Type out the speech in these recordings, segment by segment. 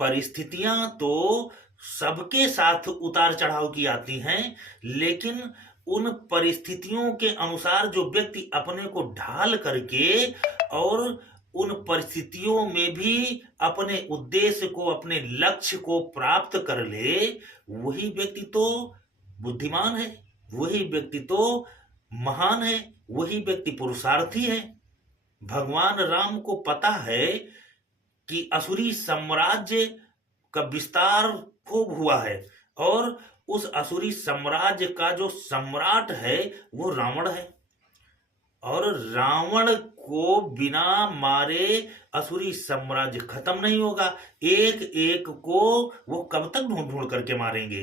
परिस्थितियां तो सबके साथ उतार चढ़ाव की आती हैं, लेकिन उन परिस्थितियों के अनुसार जो व्यक्ति अपने को ढाल करके और उन परिस्थितियों में भी अपने उद्देश्य को, अपने लक्ष्य को प्राप्त कर ले, वही व्यक्ति तो बुद्धिमान है, वही व्यक्ति तो महान है, वही व्यक्ति पुरुषार्थी है। भगवान राम को पता है कि असुरी साम्राज्य का विस्तार खूब हुआ है और उस असुरी साम्राज्य का जो सम्राट है वो रावण है, और रावण को बिना मारे असुरी साम्राज्य खत्म नहीं होगा। एक एक को वो कब तक ढूंढ ढूंढ करके मारेंगे।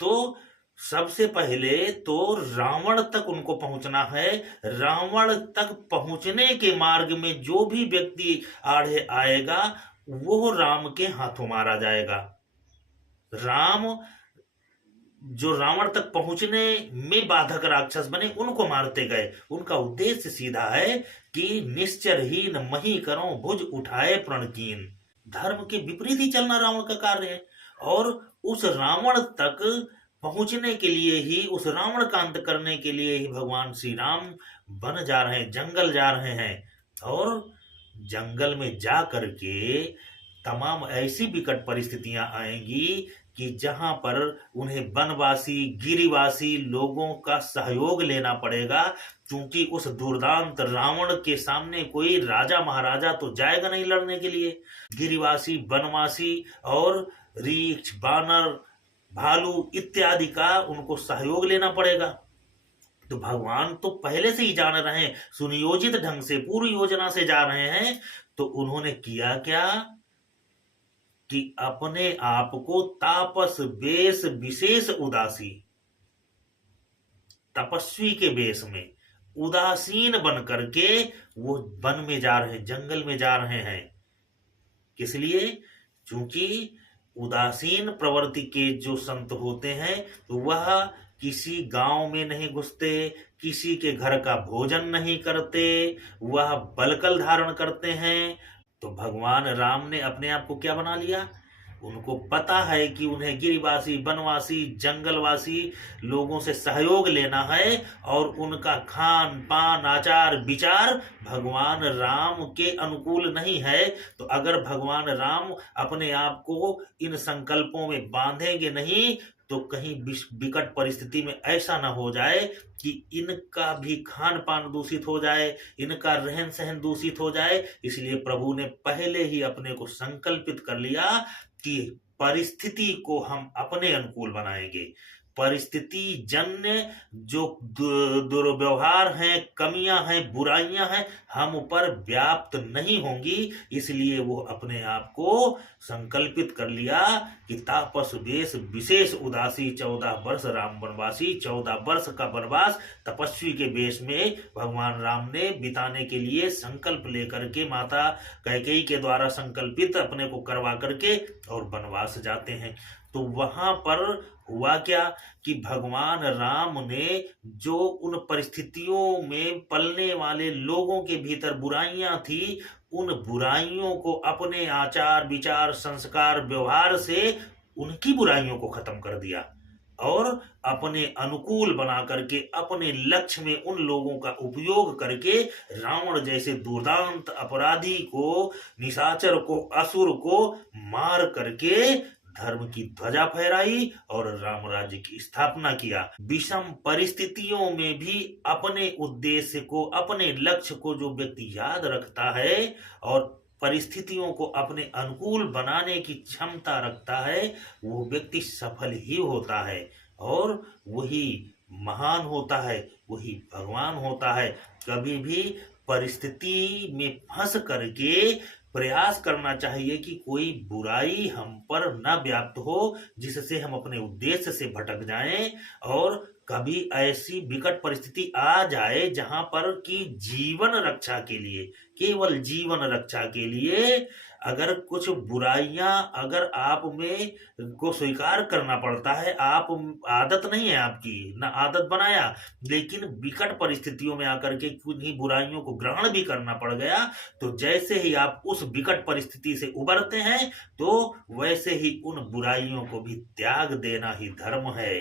तो सबसे पहले तो रावण तक उनको पहुंचना है। रावण तक पहुंचने के मार्ग में जो भी व्यक्ति आड़े आएगा वो राम के हाथों मारा जाएगा। राम जो रावण तक पहुंचने में बाधक राक्षस बने उनको मारते गए। उनका उद्देश्य सीधा है कि निश्चरहीन मही करो भुज उठाए प्रणकीन। धर्म के विपरीत ही चलना रावण का कार्य है, और उस रावण तक पहुंचने के लिए ही, उस रावण का अंत करने के लिए ही भगवान श्री राम वन जा रहे हैं, जंगल जा रहे हैं। और जंगल में जा करके तमाम ऐसी विकट परिस्थितियां आएंगी कि जहां पर उन्हें वनवासी, गिरिवासी लोगों का सहयोग लेना पड़ेगा, क्योंकि उस दुर्दांत रावण के सामने कोई राजा महाराजा तो जाएगा नहीं लड़ने के लिए। गिरिवासी, वनवासी और रीछ, बानर, भालू इत्यादि का उनको सहयोग लेना पड़ेगा। तो भगवान तो पहले से ही जान रहे हैं, सुनियोजित ढंग से पूरी योजना से जा रहे हैं। तो उन्होंने किया क्या कि अपने आप को तापस वेश विशेष उदासी, तपस्वी के वेश में उदासीन बन करके वो वन में जा रहे हैं, जंगल में जा रहे हैं। किस लिए? क्योंकि उदासीन प्रवृत्ति के जो संत होते हैं तो वह किसी गांव में नहीं घुसते, किसी के घर का भोजन नहीं करते, वह बलकल धारण करते हैं। तो भगवान राम ने अपने आप को क्या बना लिया? उनको पता है कि उन्हें गिरिवासी, वनवासी, जंगलवासी लोगों से सहयोग लेना है, और उनका खान पान, आचार विचार भगवान राम के अनुकूल नहीं है। तो अगर भगवान राम अपने आप को इन संकल्पों में बांधेंगे नहीं तो कहीं विकट परिस्थिति में ऐसा ना हो जाए कि इनका भी खान पान दूषित हो जाए, इनका रहन सहन दूषित हो जाए। इसलिए प्रभु ने पहले ही अपने को संकल्पित कर लिया कि परिस्थिति को हम अपने अनुकूल बनाएंगे। परिस्थिति जन्य जो दुर्व्यवहार हैं, कमियां हैं, बुराइयां हैं, हम पर व्याप्त नहीं होंगी। इसलिए वो अपने आप को संकल्पित कर लिया कि तापस वेश विशेष उदासी, 14 वर्ष राम वनवासी, 14 वर्ष का वनवास तपस्वी के वेश में भगवान राम ने बिताने के लिए संकल्प लेकर के, माता कैकेयी के द्वारा संकल्पित अपने को करवा करके और वनवास जाते हैं। तो वहां पर हुआ क्या कि भगवान राम ने जो उन परिस्थितियों में पलने वाले लोगों के भीतर बुराइयां थी, उन बुराइयों को अपने आचार विचार, संस्कार, व्यवहार से उनकी बुराइयों को खत्म कर दिया और अपने अनुकूल बना करके, अपने लक्ष्य में उन लोगों का उपयोग करके रावण जैसे दुर्दांत अपराधी को, निशाचर को, असुर को मार करके धर्म की ध्वजा फहराई और राम राज्य की स्थापना किया। विषम परिस्थितियों में भी अपने उद्देश्य को, अपने लक्ष्य को जो व्यक्ति याद रखता है और परिस्थितियों को अपने अनुकूल बनाने की क्षमता रखता है, वो व्यक्ति सफल ही होता है और वही महान होता है, वही भगवान होता है। कभी भी परिस्थिति में फंस करके प्रयास करना चाहिए कि कोई बुराई हम पर न व्याप्त हो जिससे हम अपने उद्देश्य से भटक जाएं, और कभी ऐसी विकट परिस्थिति आ जाए जहां पर कि जीवन रक्षा के लिए, केवल जीवन रक्षा के लिए अगर कुछ बुराइयां अगर आप में को स्वीकार करना पड़ता है, आप आदत नहीं है आपकी, ना आदत बनाया, लेकिन विकट परिस्थितियों में आकर के किन्हीं बुराइयों को ग्रहण भी करना पड़ गया, तो जैसे ही आप उस विकट परिस्थिति से उबरते हैं, तो वैसे ही उन बुराइयों को भी त्याग देना ही धर्म है।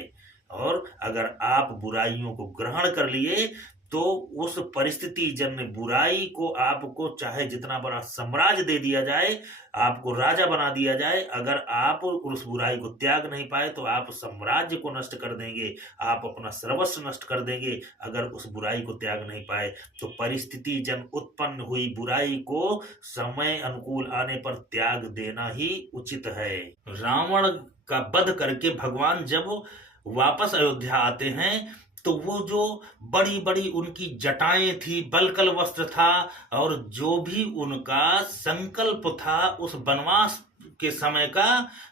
और अगर आप बुराइयों को ग्रहण कर लिए, तो उस परिस्थिति जन्य बुराई को आपको चाहे जितना बड़ा साम्राज्य दे दिया जाए, आपको राजा बना दिया जाए, अगर आप उस बुराई को त्याग नहीं पाए, तो आप साम्राज्य को नष्ट कर देंगे, आप अपना सर्वस्व नष्ट कर देंगे। अगर उस बुराई को त्याग नहीं पाए, तो परिस्थिति जन उत्पन्न हुई बुराई को समय अनुकूल आने पर त्याग देना ही उचित है। रावण का वध करके भगवान जब वापस अयोध्या आते हैं, तो वो जो बड़ी बड़ी उनकी जटाएं थी, बलकल वस्त्र था, और जो भी उनका संकल्प था उस वनवास के समय का,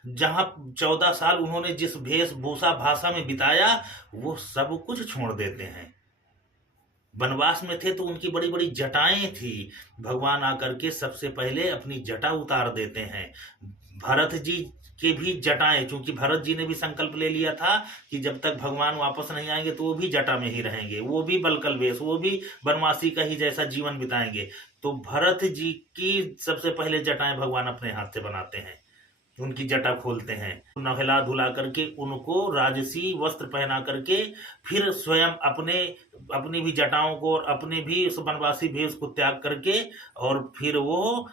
जहां 14 साल उन्होंने जिस वेशभूषा भाषा में बिताया, वो सब कुछ छोड़ देते हैं। वनवास में थे तो उनकी बड़ी बड़ी जटाएं थी, भगवान आकर के सबसे पहले अपनी जटा उतार देते हैं। भरत जी के भी जटाएं, क्योंकि भरत जी ने भी संकल्प ले लिया था कि जब तक भगवान वापस नहीं आएंगे तो वो भी जटा में ही रहेंगे, वो भी बलकल वेश, वो भी वनवासी का ही जैसा जीवन बिताएंगे। तो भरत जी की सबसे पहले जटाएं भगवान अपने हाथ से बनाते हैं, उनकी जटा खोलते हैं, नहला धुला करके उनको राजसी वस्त्र पहना करके, फिर स्वयं अपनी भी जटाओं को और अपने भी उस वनवासी भेष को त्याग करके, और फिर वो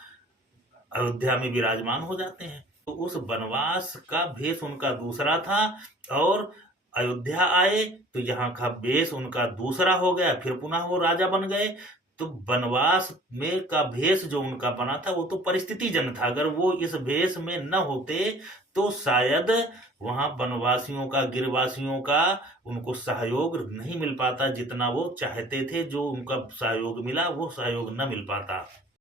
अयोध्या में विराजमान हो जाते हैं। तो उस वनवास का भेष उनका दूसरा था, और अयोध्या आए तो यहाँ का भेष उनका दूसरा हो गया, फिर पुनः वो राजा बन गए। तो वनवास में का भेष जो उनका बना था, वो तो परिस्थिति जन था। अगर वो इस भेष में न होते, तो शायद वहां वनवासियों का, गिरवासियों का उनको सहयोग नहीं मिल पाता, जितना वो चाहते थे। जो उनका सहयोग मिला, वो सहयोग न मिल पाता।